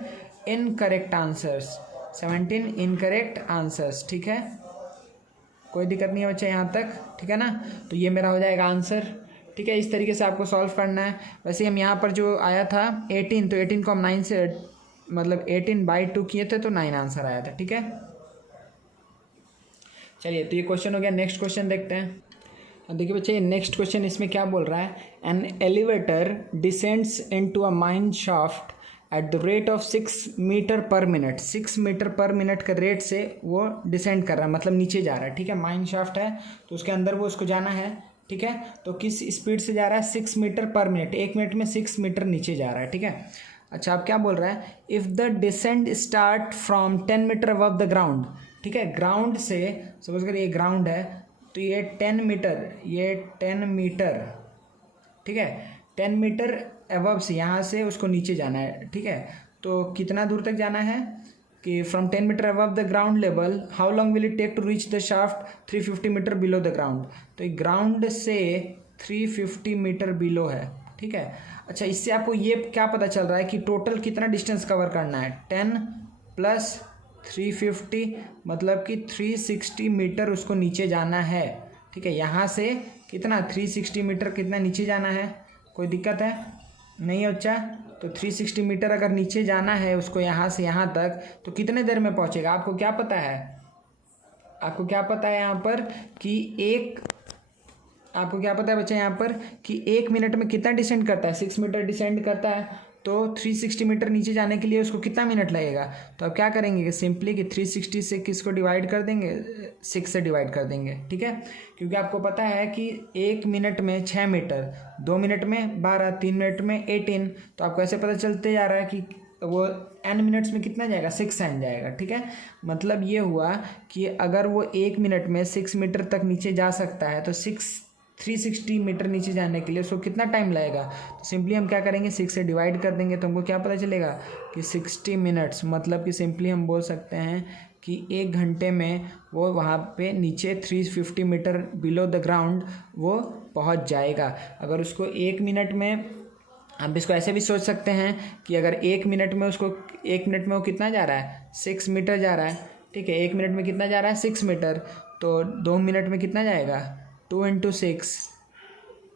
इनकरेक्ट आंसर्स, 17 इनकरेक्ट आंसर्स, ठीक है। कोई दिक्कत नहीं है बच्चा यहाँ तक, ठीक है ना। तो ये मेरा हो जाएगा आंसर, ठीक है। इस तरीके से आपको सॉल्व करना है। वैसे हम यहाँ पर जो आया था 18, तो 18 को हम 9 से मतलब 18/2 किए थे तो 9 आंसर आया था, ठीक है। चलिए तो ये क्वेश्चन हो गया। नेक्स्ट क्वेश्चन देखते हैं। अब देखिए बच्चे, नेक्स्ट क्वेश्चन इसमें क्या बोल रहा है, an elevator descends into a mine shaft at the rate of 6 meter per minute. 6 meter per minute के रेट से वो डिसेंड कर रहा है, मतलब नीचे जा रहा है, ठीक है। माइन शाफ्ट है तो उसके अंदर वो उसको जाना है, ठीक है। तो किस स्पीड से जा रहा है, 6 मीटर पर मिनट, 1 मिनट में 6 मीटर नीचे जा रहा है, ठीक है। अच्छा, अब क्या बोल रहा है, if the descend start from 10 meter above the ground, ठीक है। ग्राउंड से सपोज करिए ये ग्राउंड है, तो ये 10 मीटर, ये 10 मीटर, ठीक है, 10 मीटर अबव से यहाँ से उसको नीचे जाना है, ठीक है। तो कितना दूर तक जाना है कि from 10 meter above the ground level, how long will it take to reach the shaft 350 meter below the ground. तो ग्राउंड से 350 मीटर बिलो है, ठीक है। अच्छा, इससे आपको ये क्या पता चल रहा है कि टोटल कितना डिस्टेंस कवर करना है, 10 + 350 मतलब कि 360 मीटर उसको नीचे जाना है, ठीक है। यहाँ से कितना 360 मीटर कितना नीचे जाना है, कोई दिक्कत है नहीं है बच्चा। तो 360 मीटर अगर नीचे जाना है उसको यहाँ से यहाँ तक, तो कितने देर में पहुँचेगा, आपको क्या पता है, आपको क्या पता है यहाँ पर कि आपको क्या पता है बच्चा यहाँ पर कि 1 मिनट में कितना डिसेंड करता है, 6 मीटर डिसेंड करता है। तो 360 मीटर नीचे जाने के लिए उसको कितना मिनट लगेगा। तो अब क्या करेंगे कि सिंपली कि 360 से किसको डिवाइड कर देंगे, 6 से डिवाइड कर देंगे, ठीक है। क्योंकि आपको पता है कि 1 मिनट में 6 मीटर, 2 मिनट में 12, 3 मिनट में 18, तो आपको ऐसे पता चलते जा रहा है कि वो n मिनट्स में कितना जाएगा, 6n जाएगा, ठीक है। मतलब ये हुआ कि अगर वो 1 मिनट में 6 मीटर तक नीचे जा सकता है तो 360 मीटर नीचे जाने के लिए उसको कितना टाइम लगेगा। तो सिंपली हम क्या करेंगे, 6 से डिवाइड कर देंगे तो हमको क्या पता चलेगा कि 60 मिनट्स, मतलब कि सिंपली हम बोल सकते हैं कि 1 घंटे में वो वहाँ पे नीचे 350 मीटर बिलो द ग्राउंड वो पहुँच जाएगा। अगर उसको 1 मिनट में, आप इसको ऐसे भी सोच सकते हैं कि अगर 1 मिनट में उसको 1 मिनट में वो कितना जा रहा है, 6 मीटर जा रहा है, ठीक है। 1 मिनट में कितना जा रहा है, 6 मीटर, तो 2 मिनट में कितना जाएगा, 2 × 6,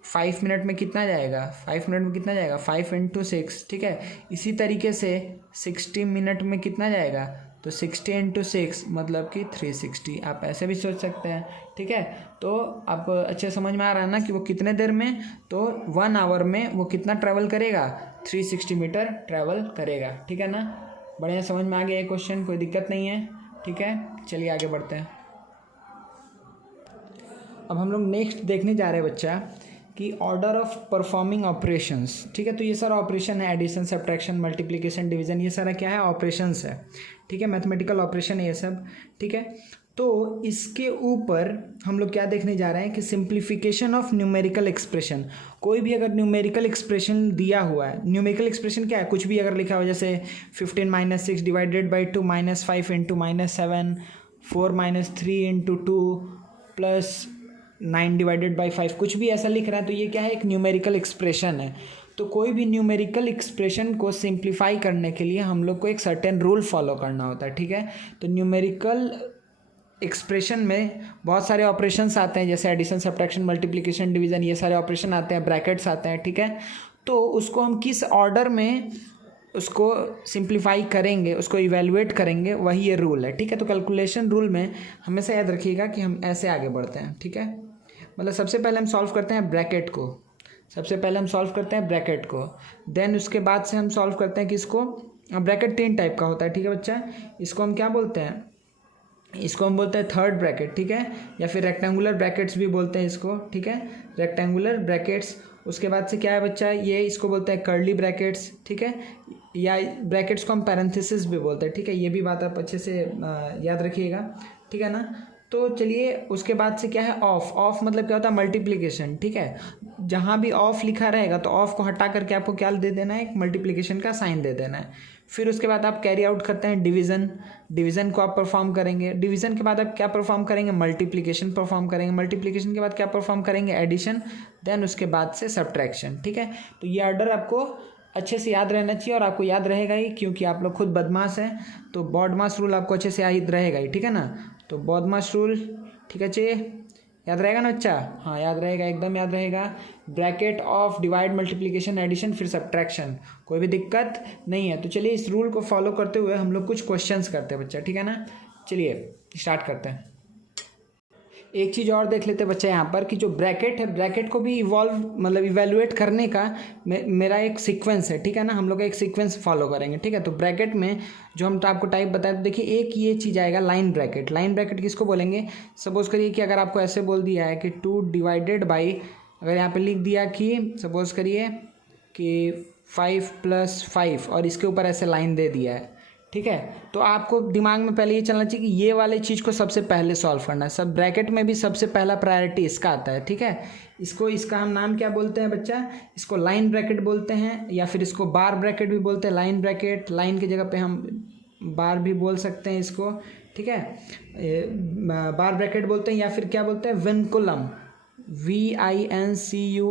5 मिनट में कितना जाएगा, 5 मिनट में कितना जाएगा, 5 × 6, ठीक है। इसी तरीके से 60 मिनट में कितना जाएगा, तो 60 × 6 मतलब कि 360, आप ऐसे भी सोच सकते हैं, ठीक है। तो आप अच्छे समझ में आ रहा है ना कि वो कितने देर में, तो 1 आवर में वो कितना ट्रैवल करेगा, 360 मीटर ट्रैवल करेगा, ठीक है ना। बढ़िया समझ में आ गया ये क्वेश्चन, कोई दिक्कत नहीं है, ठीक है। चलिए आगे बढ़ते हैं। अब हम लोग नेक्स्ट देखने जा रहे हैं बच्चा कि ऑर्डर ऑफ परफॉर्मिंग ऑपरेशंस, ठीक है। तो ये सारा ऑपरेशन है, एडिशन, सब्ट्रैक्शन, मल्टीप्लिकेशन, डिवीजन, ये सारा क्या है, ऑपरेशंस है, ठीक है। मैथमेटिकल ऑपरेशन है ये सब, ठीक है। तो इसके ऊपर हम लोग क्या देखने जा रहे हैं कि सिंप्लीफिकेशन ऑफ न्यूमेरिकल एक्सप्रेशन। कोई भी अगर न्यूमेरिकल एक्सप्रेशन दिया हुआ है, न्यूमेरिकल एक्सप्रेशन क्या है, कुछ भी अगर लिखा हुआ जैसे 15 - 6 / 2 -5 × -7, 4 - 3 × 2 + 9 / 5, कुछ भी ऐसा लिख रहा है तो ये क्या है, एक न्यूमेरिकल एक्सप्रेशन है। तो कोई भी न्यूमेरिकल एक्सप्रेशन को सिंप्लीफाई करने के लिए हम लोग को एक सर्टेन रूल फॉलो करना होता है, ठीक है। तो न्यूमेरिकल एक्सप्रेशन में बहुत सारे ऑपरेशंस आते हैं, जैसे एडिशन, सब्ट्रैक्शन, मल्टीप्लिकेशन, डिवीजन, ये सारे ऑपरेशन आते हैं, ब्रैकेट्स आते हैं, ठीक है। तो उसको हम किस ऑर्डर में उसको सिंप्लीफाई करेंगे, उसको इवेलुएट करेंगे, वही ये रूल है, ठीक है। तो कैलकुलेशन रूल में हमेशा याद रखिएगा कि हम ऐसे आगे बढ़ते हैं, ठीक है। मतलब सबसे पहले हम सॉल्व करते हैं ब्रैकेट को, सबसे पहले हम सॉल्व करते हैं ब्रैकेट को, देन उसके बाद से हम सॉल्व करते हैं किसको, ब्रैकेट 3 टाइप का होता है, ठीक है बच्चा। इसको हम क्या बोलते हैं, इसको हम बोलते हैं थर्ड ब्रैकेट, ठीक है, या फिर रेक्टेंगुलर ब्रैकेट्स भी बोलते हैं इसको, ठीक है, रेक्टेंगुलर ब्रैकेट्स। उसके बाद से क्या है बच्चा, ये इसको बोलते हैं कर्ली ब्रैकेट्स, ठीक है, या ब्रैकेट्स को हम पैरेंथेसिस भी बोलते हैं, ठीक है। ये भी बात आप अच्छे से याद रखिएगा, ठीक है ना। तो चलिए उसके बाद से क्या है, ऑफ मतलब क्या होता है, मल्टीप्लिकेशन, ठीक है। जहाँ भी ऑफ लिखा रहेगा तो ऑफ को हटा करके आपको क्या दे देना है, एक मल्टीप्लिकेशन का साइन दे देना है। फिर उसके बाद आप कैरी आउट करते हैं डिवीज़न, डिवीज़न को आप परफॉर्म करेंगे। डिवीज़न के बाद आप क्या परफॉर्म करेंगे, मल्टीप्लिकेशन परफॉर्म करेंगे। मल्टीप्लिकेशन के बाद क्या परफॉर्म करेंगे, एडिशन, देन उसके बाद से सब्ट्रैक्शन। ठीक है, तो ये ऑर्डर आपको अच्छे से याद रहना चाहिए और आपको याद रहेगा ही, क्योंकि आप लोग खुद बदमाश हैं तो बॉडमास रूल आपको अच्छे से याद रहेगा ही। ठीक है ना, तो बॉडमास रूल, ठीक है चाहिए, याद रहेगा ना बच्चा? हाँ याद रहेगा, एकदम याद रहेगा। Bracket of divide, multiplication, addition, फिर सब्ट्रैक्शन, कोई भी दिक्कत नहीं है। तो चलिए इस रूल को फॉलो करते हुए हम लोग कुछ क्वेश्चंस करते हैं बच्चा, ठीक है ना। चलिए स्टार्ट करते हैं। एक चीज़ और देख लेते हैं बच्चा यहाँ पर कि जो ब्रैकेट है, ब्रैकेट को भी इवैल्यूएट करने का मेरा एक सीक्वेंस है, ठीक है ना। हम लोग एक सीक्वेंस फॉलो करेंगे, ठीक है। तो ब्रैकेट में जो हम आपको टाइप बताए, तो देखिए एक ये चीज़ आएगा लाइन ब्रैकेट। लाइन ब्रैकेट किसको बोलेंगे, सपोज करिए कि अगर आपको ऐसे बोल दिया है कि 2 डिवाइडेड बाई, अगर यहाँ पर लिख दिया कि सपोज करिए कि 5 + 5 और इसके ऊपर ऐसे लाइन दे दिया है, ठीक है। तो आपको दिमाग में पहले ये चलना चाहिए कि ये वाले चीज़ को सबसे पहले सॉल्व करना है। सब ब्रैकेट में भी सबसे पहला प्रायोरिटी इसका आता है, ठीक है। इसका हम नाम क्या बोलते हैं बच्चा, इसको लाइन ब्रैकेट बोलते हैं, या फिर इसको बार ब्रैकेट भी बोलते हैं। लाइन ब्रैकेट, लाइन की जगह पे हम बार भी बोल सकते हैं इसको, ठीक है। बार ब्रैकेट बोलते हैं, या फिर क्या बोलते हैं, विनकुलम, VINCULUM,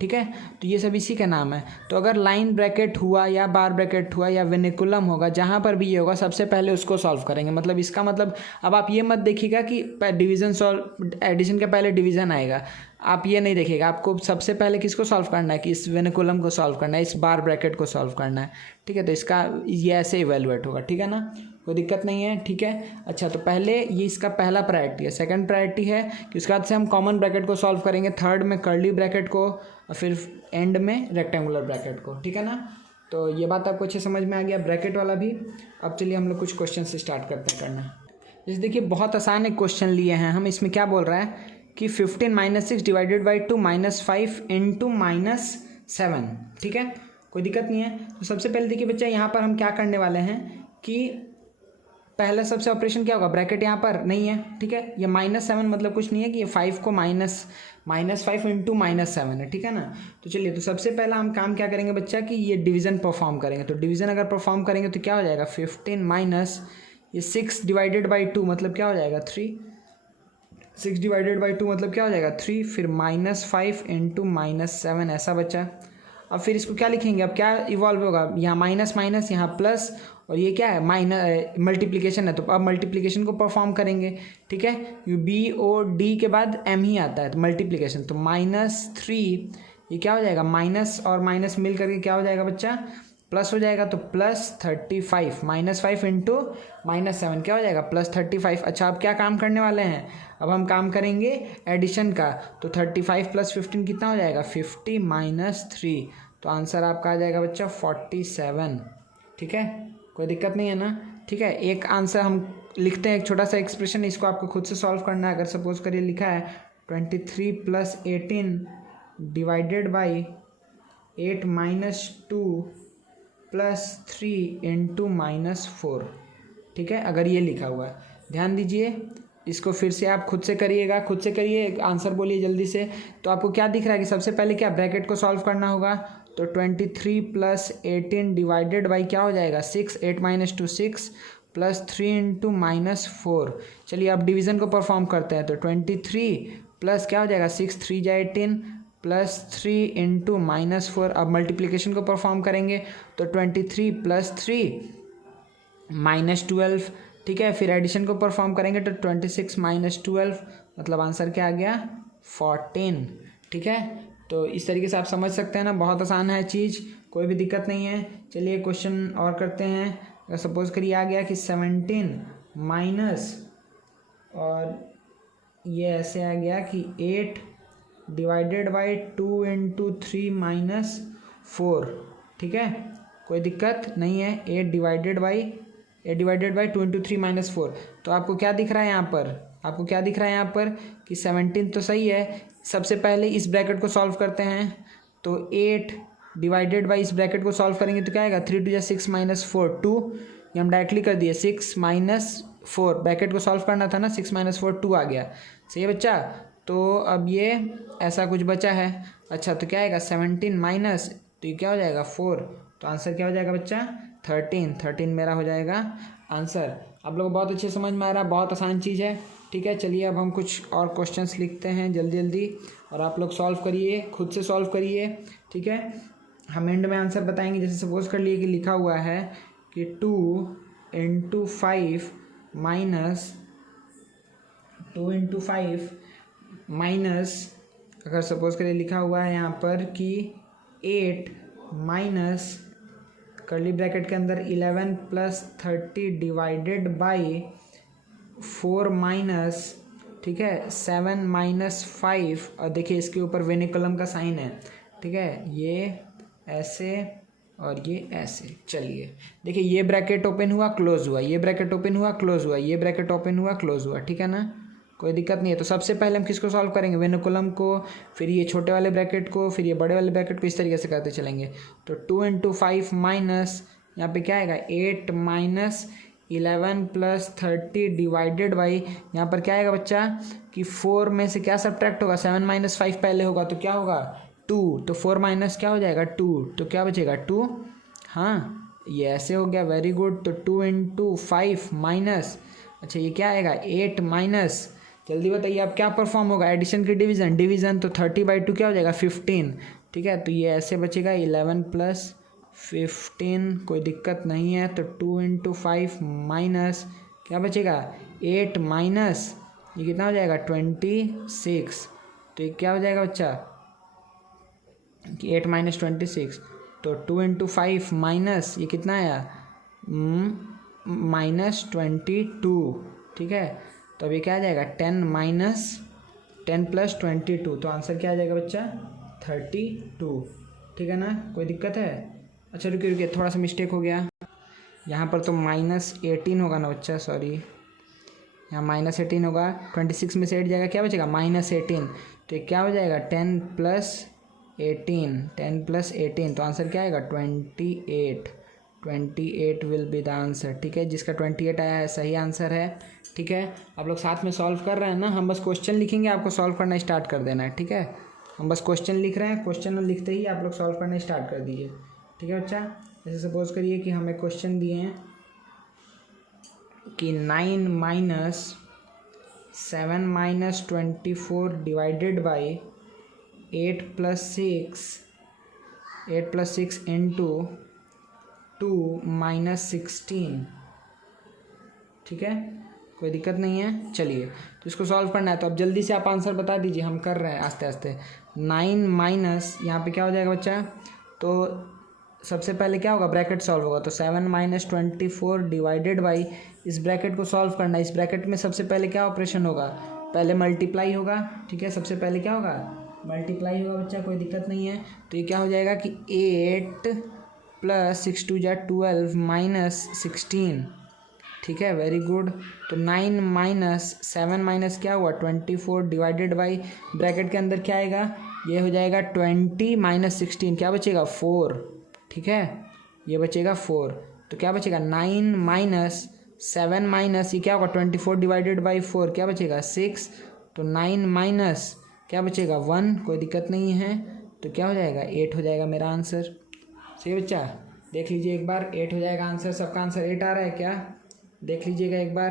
ठीक है। तो ये सब इसी का नाम है। तो अगर लाइन ब्रैकेट हुआ या बार ब्रैकेट हुआ या विनिकुलम होगा, जहाँ पर भी ये होगा सबसे पहले उसको सॉल्व करेंगे। मतलब इसका मतलब अब आप ये मत देखिएगा कि डिवीज़न सॉल्व, एडिशन के पहले डिवीज़न आएगा, आप ये नहीं देखिएगा। आपको सबसे पहले किसको सॉल्व करना है, कि इस विनिकुलम को सॉल्व करना है, इस बार ब्रैकेट को सॉल्व करना है, ठीक है। तो इसका ये ऐसे इवेलुएट होगा, ठीक है ना, कोई दिक्कत नहीं है, ठीक है। अच्छा, तो पहले ये इसका पहला प्रायोरिटी है। सेकंड प्रायोरिटी है कि उसके बाद से हम कॉमन ब्रैकेट को सॉल्व करेंगे, थर्ड में कर्ली ब्रैकेट को, और फिर एंड में रेक्टेंगुलर ब्रैकेट को, ठीक है ना। तो ये बात आपको अच्छे समझ में आ गया, ब्रैकेट वाला भी। अब चलिए हम लोग कुछ क्वेश्चन से स्टार्ट करते हैं करना। जैसे देखिए बहुत आसान एक क्वेश्चन लिए हैं हम। इसमें क्या बोल रहा है कि 15 - 6 डिवाइडेड बाई 2 -5 इंटू -7, ठीक है, कोई दिक्कत नहीं है। तो सबसे पहले देखिए बच्चा, यहाँ पर हम क्या करने वाले हैं कि पहला सबसे ऑपरेशन क्या होगा, ब्रैकेट यहाँ पर नहीं है, ठीक है। ये -7 मतलब कुछ नहीं है कि ये 5 को -5 इंटू -7 है, ठीक है ना। तो चलिए, तो सबसे पहला हम काम क्या करेंगे बच्चा कि ये डिवीज़न परफॉर्म करेंगे। तो डिवीज़न अगर परफॉर्म करेंगे तो क्या हो जाएगा, 15 माइनस ये 6 डिवाइडेड बाई 2 मतलब क्या हो जाएगा 3, 6 डिवाइडेड बाई 2 मतलब क्या हो जाएगा 3, फिर -5 इंटू -7, ऐसा बच्चा। अब फिर इसको क्या लिखेंगे, अब क्या इवॉल्व होगा, यहाँ माइनस माइनस, यहाँ प्लस, और ये क्या है मल्टीप्लिकेशन है, तो अब मल्टीप्लिकेशन को परफॉर्म करेंगे, ठीक है। BOD के बाद M ही आता है, तो मल्टीप्लिकेशन, तो -3, ये क्या हो जाएगा, माइनस और माइनस मिल करके क्या हो जाएगा बच्चा, प्लस हो जाएगा। तो +35, -5 इंटू -7 क्या हो जाएगा, +35। अच्छा, अब क्या काम करने वाले हैं, अब हम काम करेंगे एडिशन का। तो 35 + 15 कितना हो जाएगा, 50 - 3, तो आंसर आपका आ जाएगा बच्चा 47, ठीक है, कोई दिक्कत नहीं है ना, ठीक है। एक आंसर हम लिखते हैं, एक छोटा सा एक्सप्रेशन, इसको आपको खुद से सॉल्व करना है। अगर सपोज करिए लिखा है 23 + 18 डिवाइडेड बाई 8 - 2 + 3 इंटू -4, ठीक है। अगर ये लिखा हुआ है, ध्यान दीजिए, इसको फिर से आप खुद से करिएगा, खुद से करिए, आंसर बोलिए जल्दी से। तो आपको क्या दिख रहा है कि सबसे पहले क्या ब्रैकेट को सॉल्व करना होगा। तो 23 + 18 डिवाइडेड बाई क्या हो जाएगा 6, 8 - 2 6 + 3 इंटू -4। चलिए अब डिवीज़न को परफॉर्म करते हैं। तो 23 प्लस क्या हो जाएगा 6, 3 × 18 + 3 इंटू -4। अब मल्टीप्लिकेशन को परफॉर्म करेंगे, तो 23 + 3 -12, ठीक है। फिर एडिशन को परफॉर्म करेंगे, तो 26 - 12 मतलब आंसर क्या आ गया 14, ठीक है। तो इस तरीके से आप समझ सकते हैं ना, बहुत आसान है चीज़, कोई भी दिक्कत नहीं है। चलिए क्वेश्चन और करते हैं। अगर सपोज करिए आ गया कि 17 माइनस, और ये ऐसे आ गया कि 8 डिवाइडेड बाई 2 इंटू 3 -4, ठीक है, कोई दिक्कत नहीं है। 8 डिवाइडेड बाई 2 इंटू 3 -4। तो आपको क्या दिख रहा है यहाँ पर, आपको क्या दिख रहा है यहाँ पर कि 17 तो सही है। सबसे पहले इस ब्रैकेट को सॉल्व करते हैं, तो 8 डिवाइडेड बाई इस ब्रैकेट को सॉल्व करेंगे तो क्या आएगा 3 × 6 - 4 2, ये हम डायरेक्टली कर दिए 6 - 4, ब्रैकेट को सॉल्व करना था ना, 6 - 4 2 आ गया, सही है बच्चा। तो अब ये ऐसा कुछ बचा है। अच्छा तो क्या आएगा 17 माइनस, तो ये क्या हो जाएगा 4, तो आंसर क्या हो जाएगा बच्चा 13 मेरा हो जाएगा आंसर। आप लोग बहुत अच्छे समझ में आ रहा है, बहुत आसान चीज़ है। ठीक है, चलिए अब हम कुछ और क्वेश्चंस लिखते हैं जल्दी जल्दी, और आप लोग सॉल्व करिए, खुद से सॉल्व करिए। ठीक है, हम एंड में आंसर बताएंगे। जैसे सपोज कर लिए कि लिखा हुआ है कि 2 इंटू 5 माइनस 2 इंटू 5 माइनस, अगर सपोज करिए लिखा हुआ है यहाँ पर कि 8 माइनस कर्ली ब्रैकेट के अंदर 11 प्लस 30 डिवाइडेड बाई 4 माइनस, ठीक है 7 माइनस 5, और देखिए इसके ऊपर वेनिकुलम का साइन है। ठीक है, ये ऐसे और ये ऐसे। चलिए देखिए, ये ब्रैकेट ओपन हुआ क्लोज हुआ, ये ब्रैकेट ओपन हुआ क्लोज हुआ, ये ब्रैकेट ओपन हुआ क्लोज हुआ। ठीक है ना, कोई दिक्कत नहीं है। तो सबसे पहले हम किसको सॉल्व करेंगे, वेनिकुलम को, फिर ये छोटे वाले ब्रैकेट को, फिर ये बड़े वाले ब्रैकेट को, इस तरीके से करते चलेंगे। तो 2 इंटू 5 माइनस, यहाँ पे क्या आएगा 8 माइनस 11 प्लस 30 डिवाइडेड बाई, यहाँ पर क्या आएगा बच्चा कि 4 में से क्या सब्ट्रैक्ट होगा, 7 माइनस 5 पहले होगा तो क्या होगा 2, तो 4 माइनस क्या हो जाएगा 2, तो क्या बचेगा 2। हाँ ये ऐसे हो गया, वेरी गुड। तो 2 इंटू 5 माइनस, अच्छा ये क्या आएगा 8 माइनस, जल्दी बताइए अब क्या परफॉर्म होगा, एडिशन की डिवीजन, डिवीजन तो 30/2 क्या हो जाएगा 15। ठीक है, तो ये ऐसे बचेगा 11 प्लस 15, कोई दिक्कत नहीं है। तो 2 इंटू 5 माइनस क्या बचेगा 8 माइनस, ये कितना हो जाएगा 26, तो ये क्या हो जाएगा बच्चा कि 8 माइनस 26, तो 2 इंटू 5 माइनस ये कितना आया माइनस 22। ठीक है, तो अभी क्या आ जाएगा 10 माइनस 10 प्लस 22, तो आंसर क्या आ जाएगा बच्चा 32। ठीक है ना, कोई दिक्कत है। अच्छा रुकिए रुकिए, थोड़ा सा मिस्टेक हो गया यहाँ पर, तो -18 होगा ना बच्चा, सॉरी यहाँ -18 होगा, 26 में से 8 जाएगा क्या बचेगा -18, तो ये क्या हो जाएगा 10 प्लस 18, तो आंसर क्या आएगा 28 विल बी द आंसर। ठीक है, जिसका 28 आया है सही आंसर है। ठीक है, आप लोग साथ में सॉल्व कर रहे हैं ना, हम बस क्वेश्चन लिखेंगे, आपको सॉल्व करना स्टार्ट कर देना है। ठीक है, हम बस क्वेश्चन लिख रहे हैं, क्वेश्चन लिखते ही आप लोग सॉल्व करना स्टार्ट कर दीजिए। ठीक है बच्चा, जैसे सपोज करिए कि हमें क्वेश्चन दिए हैं कि 9 minus 7 minus 24 divided by 8 plus 6 into 2 minus 16। ठीक है, कोई दिक्कत नहीं है। चलिए तो इसको सॉल्व करना है, तो अब जल्दी से आप आंसर बता दीजिए, हम कर रहे हैं आस्ते आस्ते। 9 माइनस यहाँ पे क्या हो जाएगा बच्चा, तो सबसे पहले क्या होगा ब्रैकेट सॉल्व होगा, तो 7 माइनस 24 डिवाइडेड बाई, इस ब्रैकेट को सॉल्व करना है। इस ब्रैकेट में सबसे पहले क्या ऑपरेशन होगा, पहले मल्टीप्लाई होगा। ठीक है, सबसे पहले क्या होगा मल्टीप्लाई होगा बच्चा, कोई दिक्कत नहीं है। तो ये क्या हो जाएगा कि 8 प्लस 6 2 12 माइनस 16। ठीक है, वेरी गुड। तो 9 माइनस 7 माइनस क्या हुआ 24 डिवाइडेड बाई, ब्रैकेट के अंदर क्या आएगा, ये हो जाएगा 20 माइनस 16, क्या बचेगा 4। ठीक है, ये बचेगा 4, तो क्या बचेगा 9 माइनस 7 माइनस ये क्या होगा 24 डिवाइडेड बाई 4, क्या बचेगा 6, तो 9 माइनस क्या बचेगा 1, कोई दिक्कत नहीं है। तो क्या हो जाएगा 8 हो जाएगा मेरा आंसर। सही बच्चा, देख लीजिए एक बार, 8 हो जाएगा आंसर। सबका आंसर 8 आ रहा है क्या, देख लीजिएगा एक बार।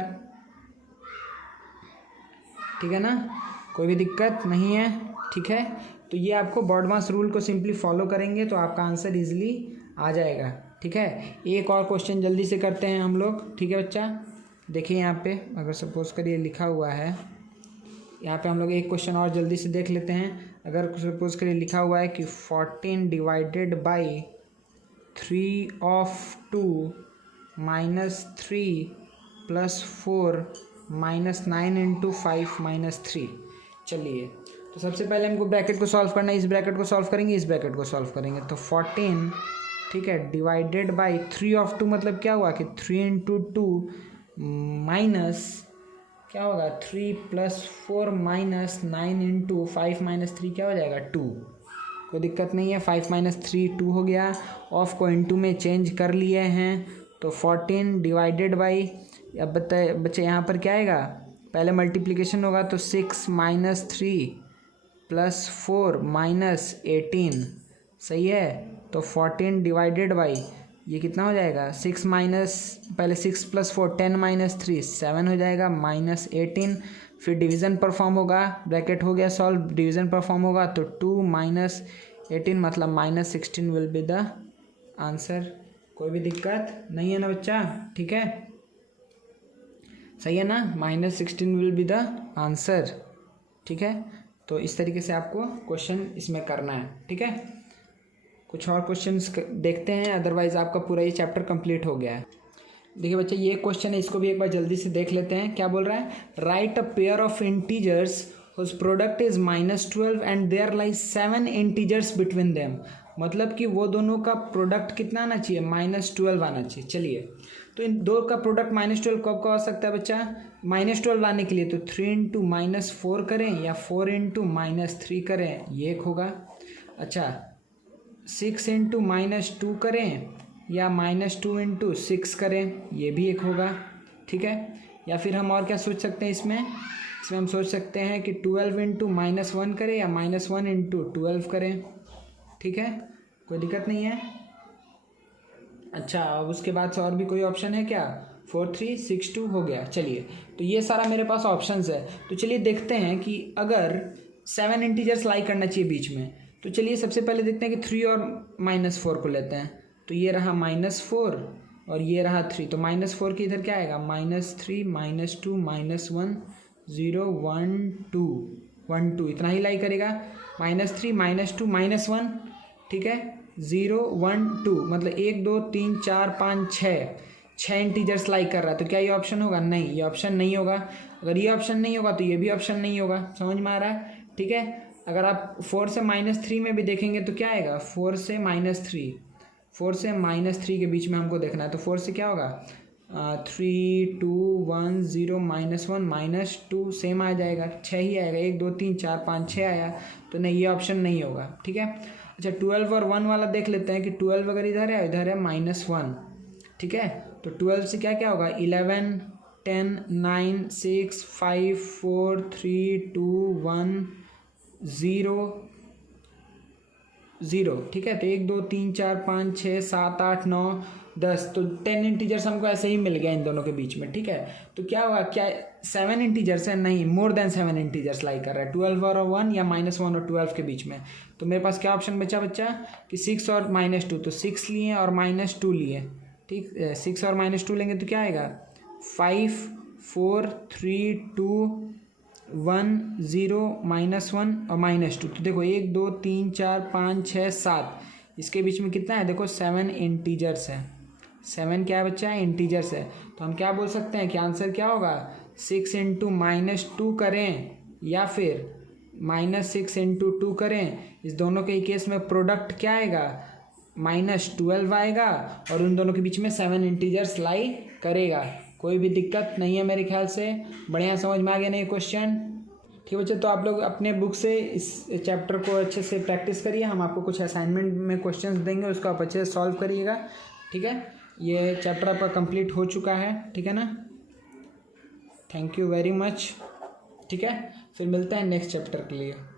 ठीक है ना, कोई भी दिक्कत नहीं है। ठीक है, तो ये आपको बॉडमास रूल को सिंपली फॉलो करेंगे तो आपका आंसर इजीली आ जाएगा। ठीक है, एक और क्वेश्चन जल्दी से करते हैं हम लोग। ठीक है बच्चा, देखिए यहाँ पे अगर सपोज करिए लिखा हुआ है, यहाँ पे हम लोग एक क्वेश्चन और जल्दी से देख लेते हैं। अगर सपोज करिए लिखा हुआ है कि 14 divided by 3 of 2 minus 3 plus 4 minus 9 into 5 minus 3। चलिए तो सबसे पहले हमको ब्रैकेट को सॉल्व करना है, इस ब्रैकेट को सॉल्व करेंगे, इस ब्रैकेट को सॉल्व करेंगे। तो 14 ठीक है डिवाइडेड बाई 3 ऑफ 2 मतलब क्या हुआ कि 3 इंटू 2 माइनस क्या होगा 3 प्लस 4 माइनस 9 इंटू 5 माइनस 3 क्या हो जाएगा 2। कोई दिक्कत नहीं है, 5 माइनस 3 2 हो गया, ऑफ को इंटू में चेंज कर लिए हैं। तो 14 डिवाइडेड बाई, अब बच्चे यहाँ पर क्या आएगा, पहले मल्टीप्लिकेशन होगा तो 6 माइनस 3 +4 -18 सही है। तो 14 डिवाइडेड बाई ये कितना हो जाएगा, 6 माइनस पहले 6 + 4 10 - 3 7 हो जाएगा -18। फिर डिवीज़न परफॉर्म होगा, ब्रैकेट हो गया सॉल्व, डिवीज़न परफॉर्म होगा तो 2 - 18 मतलब -16 विल बी द आंसर। कोई भी दिक्कत नहीं है ना बच्चा, ठीक है, सही है ना, -16 विल बी द आंसर, ठीक है। तो इस तरीके से आपको क्वेश्चन इसमें करना है, ठीक है। कुछ और क्वेश्चंस देखते हैं, अदरवाइज आपका पूरा ये चैप्टर कंप्लीट हो गया है। देखिए बच्चे ये क्वेश्चन है, इसको भी एक बार जल्दी से देख लेते हैं। क्या बोल रहा है, write a pair of integers whose product is -12 and there lies 7 integers between them. मतलब कि वो दोनों का प्रोडक्ट कितना आना चाहिए, -12 आना चाहिए। चलिए, तो इन दो का प्रोडक्ट -12 कब का हो सकता है बच्चा, -12 लाने के लिए तो 3 × -4 करें या 4 × -3 करें, ये एक होगा। अच्छा, 6 × -2 करें या -2 × 6 करें, ये भी एक होगा, ठीक है। या फिर हम और क्या सोच सकते हैं इसमें हम सोच सकते हैं कि 12 × -1 करें या -1 × 12 करें, ठीक है, कोई दिक्कत नहीं है। अच्छा, अब उसके बाद से और भी कोई ऑप्शन है क्या, 4 3 6 2 हो गया। चलिए, तो ये सारा मेरे पास ऑप्शंस है। तो चलिए देखते हैं कि अगर 7 इंटीजर्स लाई करना चाहिए बीच में, तो चलिए सबसे पहले देखते हैं कि 3 और -4 को लेते हैं। तो ये रहा -4 और ये रहा 3, तो -4 की इधर क्या आएगा, -3 -2 -1 0 1 2 1 2, इतना ही लाई करेगा। -3 -2 -1, ठीक है, 0 1 2 मतलब 1 2 3 4 5 6 इंटीजर्स लाई कर रहा है। तो क्या ये ऑप्शन होगा, नहीं, ये ऑप्शन नहीं होगा। अगर ये ऑप्शन नहीं होगा तो ये भी ऑप्शन नहीं होगा, समझ में आ रहा है, ठीक है। अगर आप 4 से -3 में भी देखेंगे तो क्या आएगा, 4 से -3, 4 से -3 के बीच में हमको देखना है। तो 4 से क्या होगा, 3 2 1 0 -1 -2 सेम आ जाएगा, 6 ही आएगा, 1 2 3 4 5 6 आया, तो नहीं, ये ऑप्शन नहीं होगा, ठीक है। अच्छा, 12 और 1 वाला देख लेते हैं कि 12 अगर इधर है -1, ठीक है। तो 12 से क्या क्या होगा, 11 10 9 6 5 4 3 2 1 0 0, ठीक है। तो 1 2 3 4 5 6 7 8 9 10, तो 10 इंटीजर्स हमको ऐसे ही मिल गया इन दोनों के बीच में, ठीक है। तो क्या होगा, क्या 7 इंटीजर्स है, नहीं, मोर देन 7 इंटीजर्स लाई कर रहा है, 12 और 1 या -1 और 12 के बीच में। तो मेरे पास क्या ऑप्शन बचा बच्चा कि 6 और -2, तो 6 लिए और -2 लिए, ठीक, 6 और -2 लेंगे तो क्या आएगा, 5 4 3 2 1 0 -1 और -2। तो देखो 1 2 3 4 5 6 7, इसके बीच में कितना है, देखो 7 इंटीजर्स है। 7 क्या है बच्चा, इंटीजर्स है। तो हम क्या बोल सकते हैं कि आंसर क्या होगा, 6 × -2 करें या फिर -6 × 2 करें, इस दोनों के केस में प्रोडक्ट क्या आएगा, -12 आएगा और उन दोनों के बीच में 7 इंटीजर्स लाई करेगा। कोई भी दिक्कत नहीं है मेरे ख्याल से, बढ़िया समझ में आ गया ना ये क्वेश्चन, ठीक बच्चे। तो आप लोग अपने बुक से इस चैप्टर को अच्छे से प्रैक्टिस करिए, हम आपको कुछ असाइनमेंट में क्वेश्चंस देंगे, उसको आप अच्छे से सॉल्व करिएगा, ठीक है। ये चैप्टर आपका कंप्लीट हो चुका है, ठीक है ना, थैंक यू वेरी मच, ठीक है। फिर मिलते हैं नेक्स्ट चैप्टर के लिए।